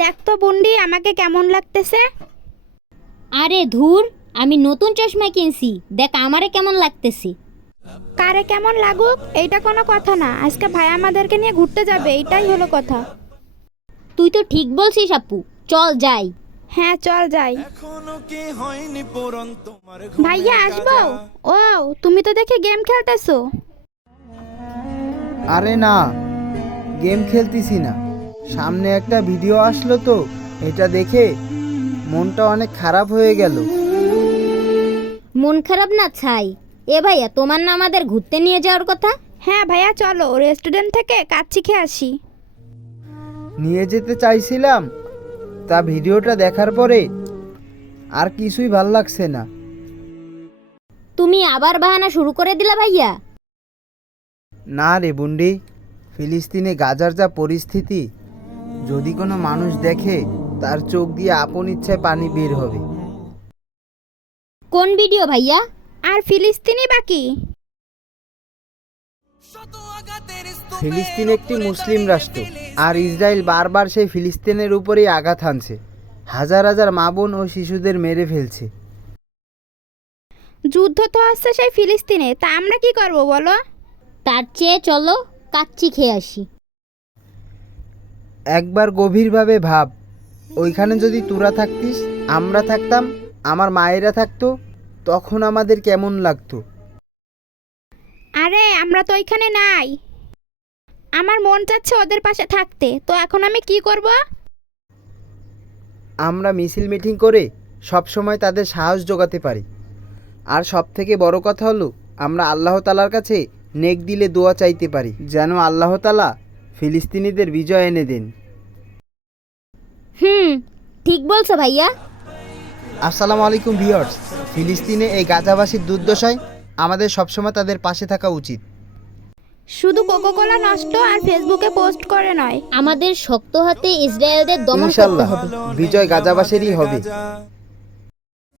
দেখ তো বুন্ডি আমাকে কেমন লাগতেছে। আরে ধুর, আমি নতুন চশমা কিনছি, দেখ আমারে কেমন লাগতেছে। কারে কেমন লাগুক এইটা কোনো কথা না, আজকে ভাই আমাদেরকে নিয়ে ঘুরতে যাবে, এইটাই হলো কথা। তুই তো ঠিক বলছিস আপু, চল যাই। হ্যাঁ চল যাই। ভাইয়া আসবো? ও তুমি তো দেখি গেম খেলতেছো। আরে না, গেম খেলতেছি না, সামনে একটা ভিডিও আসলো তো এটা দেখে মনটা অনেক খারাপ হয়ে গেল। মন খারাপ না ছাই। এ ভাইয়া, তোমার না আমাদের ঘুরতে নিয়ে যাওয়ার কথা? হ্যাঁ ভাইয়া চলো, রেস্টুরেন্ট থেকে কাজ শিখে আসি। নিয়ে যেতে চাইছিলাম, তা ভিডিওটা দেখার পরে আর কিছুই ভাল লাগছে না। তুমি আবার বাহানা শুরু করে দিলা ভাইয়া। না রে বুন্ডি, ফিলিস্তিনে গাজার যা পরিস্থিতি, যদি কোনো মানুষ দেখে তার চোখ দিয়ে আপন ইচ্ছায় পানি বের হবে। কোন ভিডিও ভাইয়া? আর ফিলিস্তিনি বাকি? ফিলিস্তিন একটি মুসলিম রাষ্ট্র, আর ইসরায়েল বারবার সেই ফিলিস্তিনের উপরেই আঘাত হানছে, হাজার হাজার মা বোন ও শিশুদের মেরে ফেলছে। যুদ্ধ তো হচ্ছে সেই ফিলিস্তিনে, তা আমরা কি করব বলো? তার চেয়ে চলো কাচ্চি খেয়ে আসি। একবার গভীরভাবে ভাব, ওইখানে যদি তোরা থাকতিস, আমরা থাকতাম, আমার মায়েরা থাকতো, তখন আমাদের কেমন লাগতো। আরে আমরা তো ওইখানে নাই, আমার মন চাচ্ছে ওদের পাশে থাকতে, তো এখন আমি কি করব? আমরা মিছিল মিটিং করে সব সময় তাদের সাহস জোগাতে পারি। আর সব থেকে বড় কথা হলো, আমরা আল্লাহ তালার কাছে নেক দিলে দোয়া চাইতে পারি, যেন আল্লাহ তালা ফিলিস্তিনিদের বিজয় এনে দেন। ঠিক বলছো ভাইয়া। আসসালামু আলাইকুম ভিউয়ার্স, ফিলিস্তিনে এই গাজাবাসীর দুর্দশায় আমাদের সবসময় তাদের পাশে থাকা উচিত। শুধু কোকোকোলা নষ্ট আর ফেসবুকে পোস্ট করে নয়, আমাদের শক্ত হাতে ইসরায়েলদের দমন করতে ইনশাল্লাহ হবে। বিজয় গাজাবাসীরই হবে।